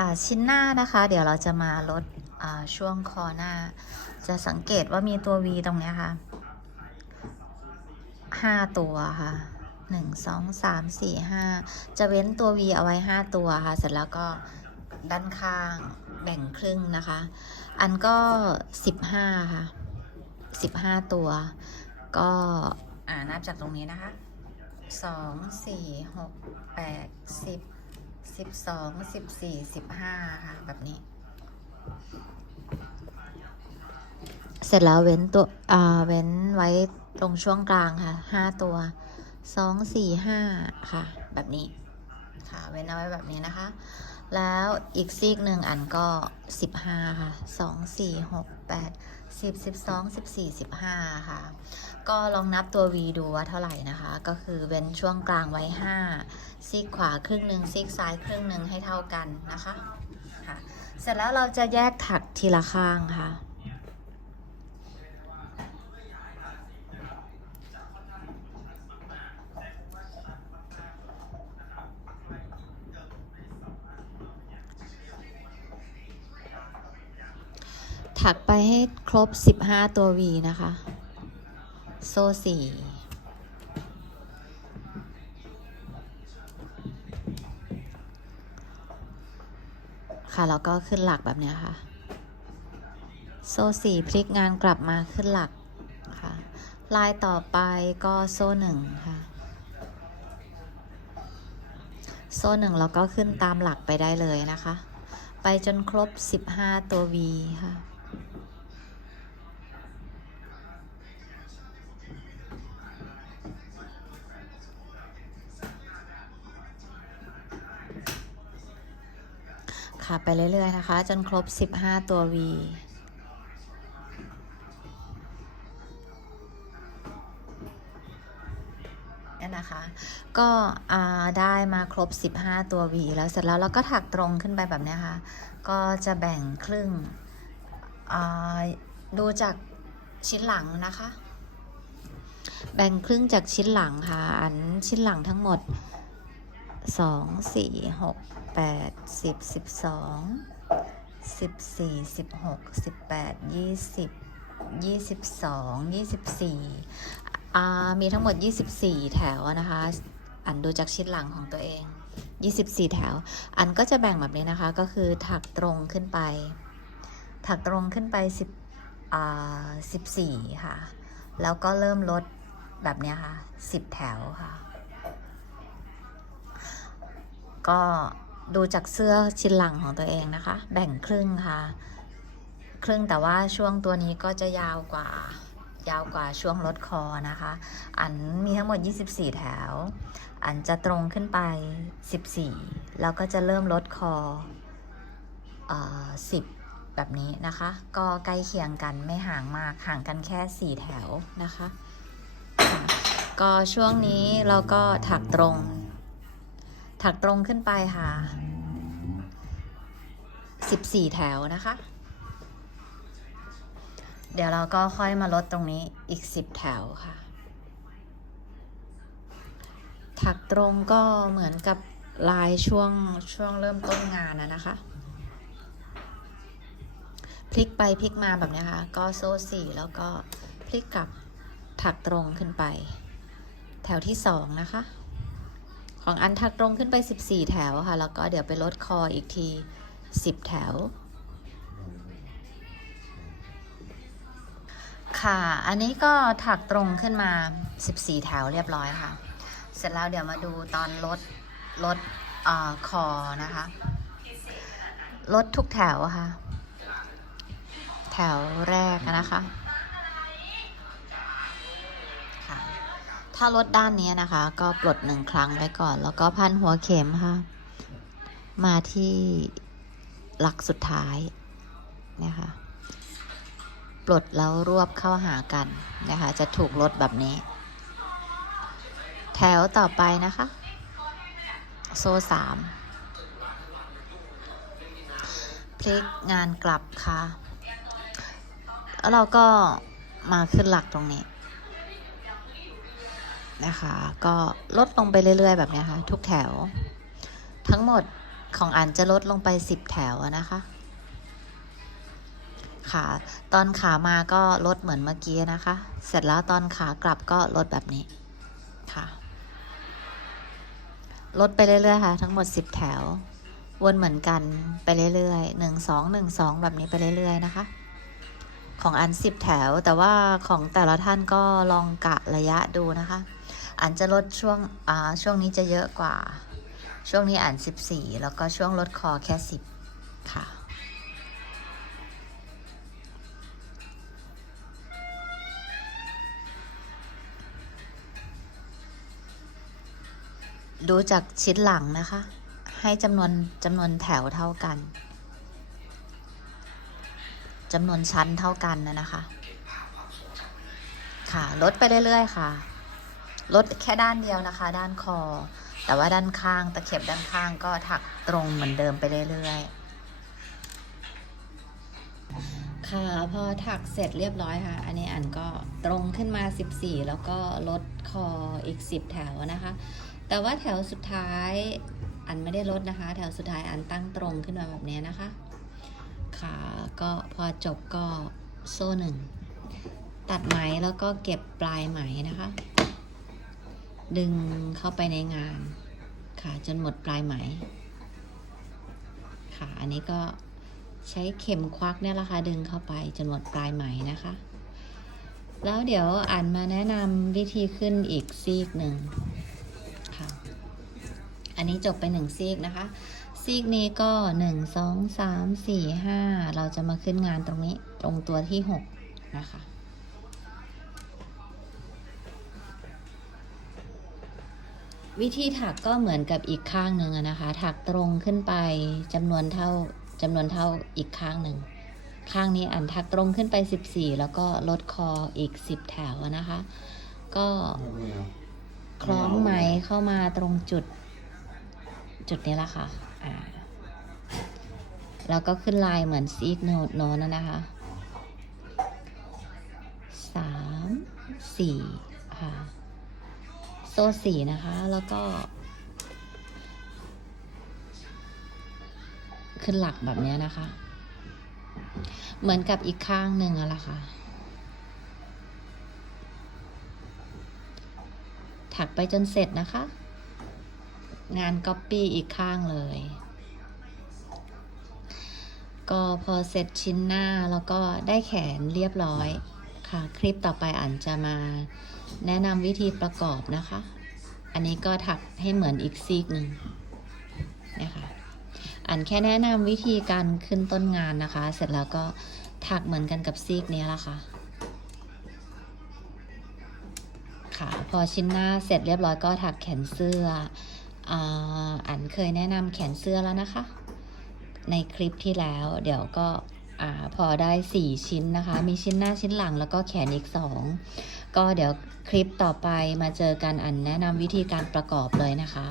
ค่ะชิ้นหน้านะคะ เดี๋ยวเราจะมาลดาช่วงคอหน้า จะสังเกตว่ามีตัว V ตรงนี้ค่ะห้าตัวค่ะหนึ่งสองสามสี่ห้าจะเว้นตัว V เอาไว้ห้าตัวค่ะ เสร็จแล้วก็ด้านข้างแบ่งครึ่งนะคะ อันก็สิบห้าค่ะสิบห้าตัว ก็อ่านับจากตรงนี้นะคะสองสี่หกแปดสิบ สิบสองสิบสี่สิบห้าค่ะแบบนี้ เสร็จแล้วเว้นตัวอ่าเว้นไว้ตรงช่วงกลางค่ะห้าตัวสองสี่ห้าค่ะ แบบนี้ค่ะ เว้นเอาไว้แบบนี้นะคะ แล้วอีกซีกหนึ่งอันก็สิบห้าค่ะสองสี่หกแปดสิบสิบสองสิบสี่สิบห้าค่ะ ก็ลองนับตัว V ดูว่าเท่าไหร่นะคะ ก็คือเว้นช่วงกลางไว้ห้าซีกขวาครึ่งหนึ่งซีกซ้ายครึ่งหนึ่งให้เท่ากันนะคะค่ะ เสร็จแล้วเราจะแยกถักทีละข้างค่ะ ถักไปให้ครบ 15 ตัว V นะคะ โซ่สี่ค่ะ แล้วก็ขึ้นหลักแบบนี้ค่ะ โซ่สี่พลิกงานกลับมาขึ้นหลักค่ะ ลายต่อไปก็โซ่หนึ่งค่ะ โซ่หนึ่งแล้วก็ขึ้นตามหลักไปได้เลยนะคะ ไปจนครบ 15 ตัว V ค่ะ ค่ะไปเรื่อยๆนะคะ จนครบ 15 ตัว V เนี่ยนะคะ ก็ได้มาครบ 15 ตัว V แล้วเสร็จแล้วเราก็ถักตรงขึ้นไปแบบนี้ค่ะ ก็จะแบ่งครึ่งดูจากชิ้นหลังนะคะ แบ่งครึ่งจากชิ้นหลังค่ะ อันชิ้นหลังทั้งหมด 2 4 6 8 10 12 14 16 18 20 22 24อ่ามีทั้งหมด24แถวนะคะ อันดูจากชิ้นหลังของตัวเอง 24 แถว อันก็จะแบ่งแบบนี้นะคะ ก็คือถักตรงขึ้นไป ถักตรงขึ้นไป10อ่า14 ค่ะ แล้วก็เริ่มลดแบบนี้ค่ะ 10 แถวค่ะ ก็ดูจากเสื้อชิ้นหลังของตัวเองนะคะ แบ่งครึ่งค่ะ ครึ่งแต่ว่าช่วงตัวนี้ก็จะยาวกว่ายาวกว่าช่วงลดคอนะคะ อันมีทั้งหมด 24 แถว อันจะตรงขึ้นไป 14 แล้วก็จะเริ่มลดคออ10 แบบนี้นะคะ ก็ใกล้เคียงกันไม่ห่างมาก ห่างกันแค่ 4 แถวนะคะ ก็ช่วงนี้เราก็ถักตรง ถักตรงขึ้นไปค่ะ 14 แถวนะคะ เดี๋ยวเราก็ค่อยมาลดตรงนี้อีก 10 แถวค่ะ ถักตรงก็เหมือนกับลายช่วงช่วงเริ่มต้นงานนะนะคะ พลิกไปพลิกมาแบบนี้ค่ะ ก็โซ่สี่แล้วก็พลิกกลับถักตรงขึ้นไป แถวที่สองนะคะ ของอันถักตรงขึ้นไป 14 แถวค่ะ แล้วก็เดี๋ยวไปลดคออีกที 10 แถว ค่ะ อันนี้ก็ถักตรงขึ้นมา 14 แถวเรียบร้อยค่ะ เสร็จแล้วเดี๋ยวมาดูตอนลดลดอคอนะคะ ลดทุกแถวค่ะ แถวแรกนะคะค่ะ ถ้าลดด้านนี้นะคะ ก็ปลดหนึ่งครั้งไว้ก่อน แล้วก็พันหัวเข็มค่ะ มาที่หลักสุดท้ายนะคะปลดแล้วรวบเข้าหากันนะคะ จะถูกลดแบบนี้ แถวต่อไปนะคะ โซ่สามพลิกงานกลับค่ะ แล้วเราก็มาขึ้นหลักตรงนี้ นะคะ ก็ลดลงไปเรื่อย ๆ แบบนี้ค่ะ ทุกแถว ทั้งหมดของอันจะลดลงไปสิบแถวนะคะค่ะตอนขามาก็ลดเหมือนเมื่อกี้นะคะ เสร็จแล้วตอนขากลับก็ลดแบบนี้ค่ะ ลดไปเรื่อยๆค่ะ ทั้งหมดสิบแถว วนเหมือนกันไปเรื่อยๆหนึ่งสองหนึ่งสองแบบนี้ไปเรื่อยๆนะคะ ของอันสิบแถวแต่ว่าของแต่ละท่านก็ลองกะระยะดูนะคะ อันจะลดช่วงอ่าช่วงนี้จะเยอะกว่า ช่วงนี้อ่านสิบสี่แล้วก็ช่วงลดคอแค่สิบค่ะดูจากชิ้นหลังนะคะ ให้จำนวนจำนวนแถวเท่ากันจำนวนชั้นเท่ากันนะนะคะ ค่ะ ลดไปเรื่อยๆค่ะ ลดแค่ด้านเดียวนะคะ ด้านคอ แต่ว่าด้านข้างตะเข็บด้านข้างก็ถักตรงเหมือนเดิมไปเรื่อยๆ ค่ะพอถักเสร็จเรียบร้อยค่ะ อันนี้อันก็ตรงขึ้นมา 14 แล้วก็ลดคออีก 10 แถวนะคะ แต่ว่าแถวสุดท้ายอันไม่ได้ลดนะคะ แถวสุดท้ายอันตั้งตรงขึ้นมาแบบนี้นะคะ ค่ะ ก็พอจบก็โซ่หนึ่งตัดไหมแล้วก็เก็บปลายไหมนะคะ ดึงเข้าไปในงาน ค่ะจนหมดปลายไหม ค่ะ อันนี้ก็ใช้เข็มควักเนี่ยแหละค่ะดึงเข้าไปจนหมดปลายไหมนะคะ แล้วเดี๋ยวอ่านมาแนะนำวิธีขึ้นอีกซีกหนึ่งค่ะ อันนี้จบไปหนึ่งซีกนะคะ ซีกนี้ก็หนึ่งสองสามสี่ห้าเราจะมาขึ้นงานตรงนี้ตรงตัวที่หกนะคะ วิธีถักก็เหมือนกับอีกข้างหนึ่งนะคะ ถักตรงขึ้นไปจำนวนเท่าจำนวนเท่าอีกข้างหนึ่ง ข้างนี้อันถักตรงขึ้นไป 14 แล้วก็ลดคออีก 10 แถวนะคะ ก็คล้องไหมเข้ามาตรงจุด จุดนี้ละค่ะอ่าแล้วก็ขึ้นลายเหมือนซีกโนดโนนนะคะสามสี่ค่ะ โซ่สี่นะคะ แล้วก็ ขึ้นหลักแบบนี้นะคะ เหมือนกับอีกข้างหนึ่งอะละค่ะ ถักไปจนเสร็จนะคะ งานก๊อปปี้อีกข้างเลย ก็พอเสร็จชิ้นหน้าแล้วก็ได้แขนเรียบร้อยค่ะ คลิปต่อไปอันจะมา แนะนำวิธีประกอบนะคะ อันนี้ก็ถักให้เหมือนอีกซีกหนึ่งนะคะอันแค่แนะนำวิธีการขึ้นต้นงานนะคะ เสร็จแล้วก็ถักเหมือนกันกับซีกนี้ละค่ะค่ะ พอชิ้นหน้าเสร็จเรียบร้อยก็ถักแขนเสื้ออ่าอันเคยแนะนำแขนเสื้อแล้วนะคะ ในคลิปที่แล้วเดี๋ยวก็ อ่าพอได้ 4 ชิ้นนะคะ มีชิ้นหน้าชิ้นหลังแล้วก็แขนอีก 2 ก็เดี๋ยวคลิปต่อไปมาเจอกันอันแนะนำวิธีการประกอบเลยนะคะ